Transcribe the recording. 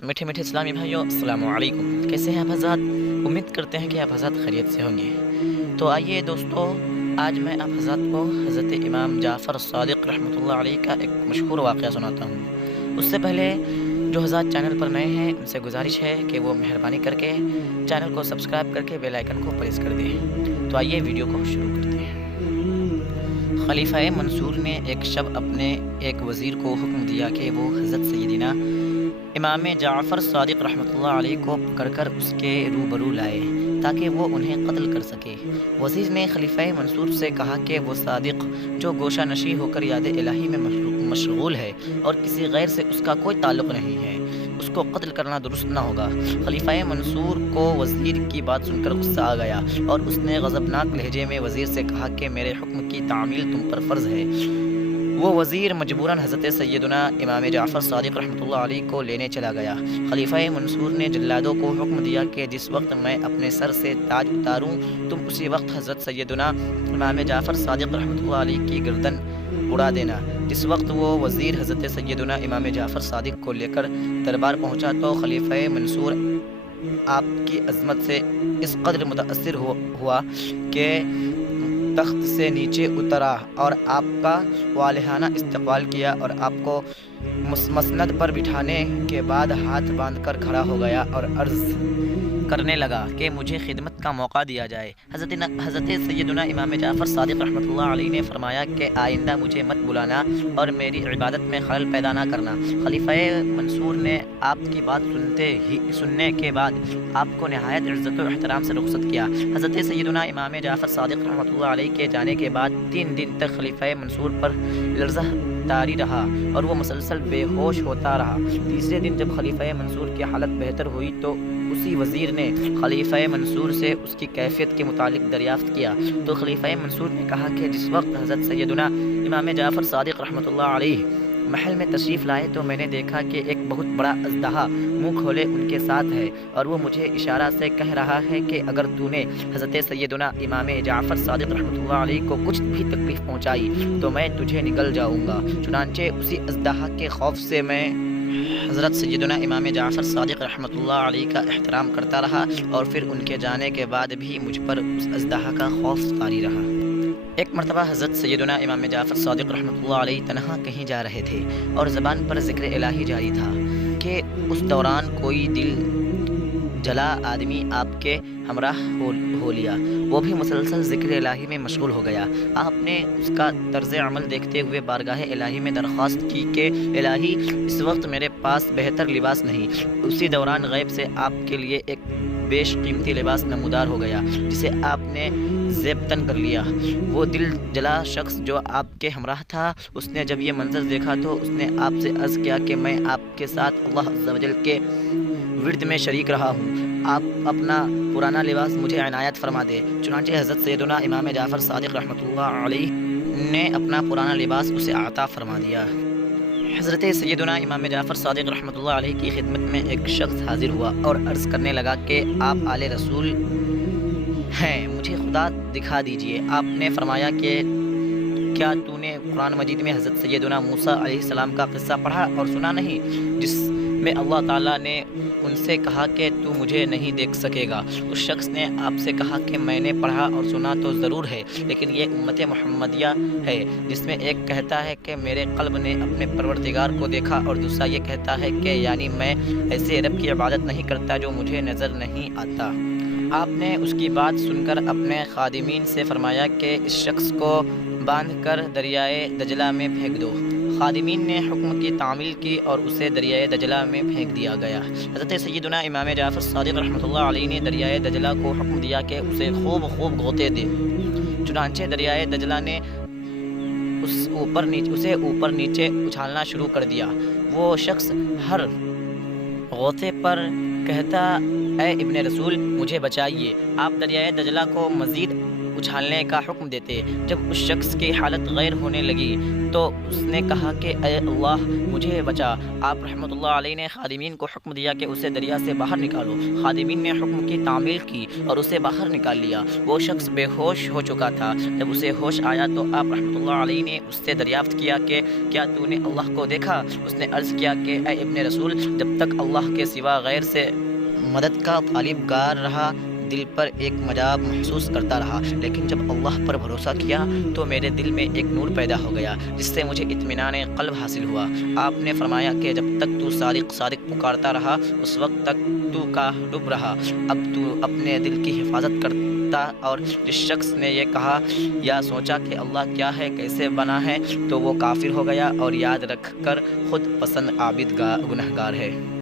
میٹھے میٹھے اسلامی بھائیوں، السلام علیکم۔ کیسے ہیں آپ حضرات؟ امید کرتے ہیں کہ آپ حضرات خیریت سے ہوں گے۔ تو آئیے دوستو، آج میں آپ حضرات کو حضرت امام جعفر صادق رحمۃ اللہ علیہ کا ایک مشہور واقعہ سناتا ہوں۔ اس سے پہلے جو حضرات چینل پر نئے ہیں ان سے گزارش ہے کہ وہ مہربانی کر کے چینل کو سبسکرائب کر کے بیل آئیکن کو پریس کر دیں۔ تو آئیے ویڈیو کو شروع کرتے ہیں۔ خلیفہ منصور نے ایک شب اپنے ایک وزیر کو حکم دیا کہ وہ حضرت سیدنا امام جعفر صادق رحمۃ اللہ علیہ کو پکڑ کر اس کے روبرو لائے تاکہ وہ انہیں قتل کر سکے۔ وزیر نے خلیفہ منصور سے کہا کہ وہ صادق جو گوشہ نشی ہو کر یاد الہی میں مشغول ہے اور کسی غیر سے اس کا کوئی تعلق نہیں ہے، اس کو قتل کرنا درست نہ ہوگا۔ خلیفہ منصور کو وزیر کی بات سن کر غصہ آ گیا اور اس نے غضبناک لہجے میں وزیر سے کہا کہ میرے حکم کی تعمیل تم پر فرض ہے۔ وہ وزیر مجبوراً حضرت سیدنا امام جعفر صادق رحمۃ اللہ علیہ کو لینے چلا گیا۔ خلیفہ منصور نے جلادوں کو حکم دیا کہ جس وقت میں اپنے سر سے تاج اتاروں تم اسی وقت حضرت سیدنا امام جعفر صادق رحمۃ اللہ علیہ کی گردن اڑا دینا۔ جس وقت وہ وزیر حضرت سیدنا امام جعفر صادق کو لے کر دربار پہنچا تو خلیفہ منصور آپ کی عظمت سے اس قدر متاثر ہوا کہ تخت سے نیچے اترا اور آپ کا والہانہ استقبال کیا اور آپ کو مسند پر بٹھانے کے بعد ہاتھ باندھ کر کھڑا ہو گیا اور عرض کرنے لگا کہ مجھے خدمت کا موقع دیا جائے۔ حضرت سیدنا امام جعفر صادق رحمۃ اللہ علیہ نے فرمایا کہ آئندہ مجھے مت بلانا اور میری عبادت میں خلل پیدا نہ کرنا۔ خلیفہ منصور نے آپ کی بات سننے کے بعد آپ کو نہایت عزت و احترام سے رخصت کیا۔ حضرت سیدنا امام جعفر صادق رحمۃ اللہ علیہ کے جانے کے بعد 3 دن تک خلیفہ منصور پر لرزہ طاری رہا اور وہ مسلسل بے ہوش ہوتا رہا۔ تیسرے دن جب خلیفہ منصور کی حالت بہتر ہوئی تو اسی وزیر نے خلیفہ منصور سے اس کی کیفیت کے متعلق دریافت کیا تو خلیفہ منصور نے کہا کہ جس وقت حضرت سیدنا امام جعفر صادق رحمۃ اللہ علیہ محل میں تشریف لائے تو میں نے دیکھا کہ ایک بہت بڑا اژدہا منہ کھولے ان کے ساتھ ہے اور وہ مجھے اشارہ سے کہہ رہا ہے کہ اگر تو نے حضرت سیدنا امام جعفر صادق رحمۃ اللہ علیہ کو کچھ بھی تکلیف پہنچائی تو میں تجھے نگل جاؤں گا۔ چنانچہ اسی اژدہا کے خوف سے میں حضرت سیدنا امام جعفر صادق رحمۃ اللہ علیہ کا احترام کرتا رہا اور پھر ان کے جانے کے بعد بھی مجھ پر اس اژدہا کا خوف طاری رہا۔ ایک مرتبہ حضرت سیدنا امام جعفر صادق رحمۃ اللہ علیہ تنہا کہیں جا رہے تھے اور زبان پر ذکر الہی جاری تھا کہ اس دوران کوئی دل جلا آدمی آپ کے ہمراہ ہو لیا۔ وہ بھی مسلسل ذکر الہی میں مشغول ہو گیا۔ آپ نے اس کا طرز عمل دیکھتے ہوئے بارگاہ الہی میں درخواست کی کہ الہی اس وقت میرے پاس بہتر لباس نہیں۔ اسی دوران غیب سے آپ کے لیے ایک بیش قیمتی لباس نمودار ہو گیا جسے آپ نے زیب تن کر لیا۔ وہ دل جلا شخص جو آپ کے ہمراہ تھا، اس نے جب یہ منظر دیکھا تو اس نے آپ سے عرض کیا کہ میں آپ کے ساتھ اللہ عز و جل کے ورد میں شریک رہا ہوں، آپ اپنا پرانا لباس مجھے عنایت فرما دے۔ چنانچہ حضرت سیدنا امام جعفر صادق رحمۃ اللہ علیہ نے اپنا پرانا لباس اسے عطا فرما دیا۔ حضرت سیدنا امام جعفر صادق رحمۃ اللہ علیہ کی خدمت میں ایک شخص حاضر ہوا اور عرض کرنے لگا کہ آپ آل رسول ہیں، مجھے خدا دکھا دیجئے۔ آپ نے فرمایا کہ کیا تو نے قرآن مجید میں حضرت سیدنا موسیٰ علیہ السلام کا قصہ پڑھا اور سنا نہیں، جس میں اللہ تعالیٰ نے ان سے کہا کہ تو مجھے نہیں دیکھ سکے گا؟ اس شخص نے آپ سے کہا کہ میں نے پڑھا اور سنا تو ضرور ہے، لیکن یہ امت محمدیہ ہے جس میں ایک کہتا ہے کہ میرے قلب نے اپنے پروردگار کو دیکھا اور دوسرا یہ کہتا ہے کہ یعنی میں ایسے رب کی عبادت نہیں کرتا جو مجھے نظر نہیں آتا۔ آپ نے اس کی بات سن کر اپنے خادمین سے فرمایا کہ اس شخص کو باندھ کر دریائے دجلہ میں پھینک دو۔ خادمین نے حکم کی تعمیل کی اور اسے دریائے دجلہ میں پھینک دیا گیا۔ حضرت سیدنا امام جعفر صادق رحمۃ اللہ علیہ نے دریائے دجلہ کو حکم دیا کہ اسے خوب غوطے دے۔ چنانچہ دریائے دجلہ نے اسے اوپر نیچے اچھالنا شروع کر دیا۔ وہ شخص ہر غوطے پر کہتا، اے ابن رسول مجھے بچائیے۔ آپ دریائے دجلہ کو مزید اچھالنے کا حکم دیتے۔ جب اس شخص کی حالت غیر ہونے لگی تو اس نے کہا کہ اے اللہ مجھے بچا۔ آپ رحمۃ اللہ علیہ نے خادمین کو حکم دیا کہ اسے دریا سے باہر نکالو۔ خادمین نے حکم کی تعمیل کی اور اسے باہر نکال لیا۔ وہ شخص بے ہوش ہو چکا تھا۔ جب اسے ہوش آیا تو آپ رحمۃ اللہ علیہ نے اس سے دریافت کیا کہ کیا تو نے اللہ کو دیکھا؟ اس نے عرض کیا کہ اے ابن رسول، جب تک اللہ کے سوا غیر سے مدد کا طالب گار رہا دل پر ایک مجاب محسوس کرتا رہا، لیکن جب اللہ پر بھروسہ کیا تو میرے دل میں ایک نور پیدا ہو گیا جس سے مجھے اطمینان قلب حاصل ہوا۔ آپ نے فرمایا کہ جب تک تو صادق صادق پکارتا رہا اس وقت تک تو کا ڈوب رہا، اب تو اپنے دل کی حفاظت کرتا۔ اور جس شخص نے یہ کہا یا سوچا کہ اللہ کیا ہے، کیسے بنا ہے، تو وہ کافر ہو گیا اور یاد رکھ کر خود پسند عابد گنہگار ہے۔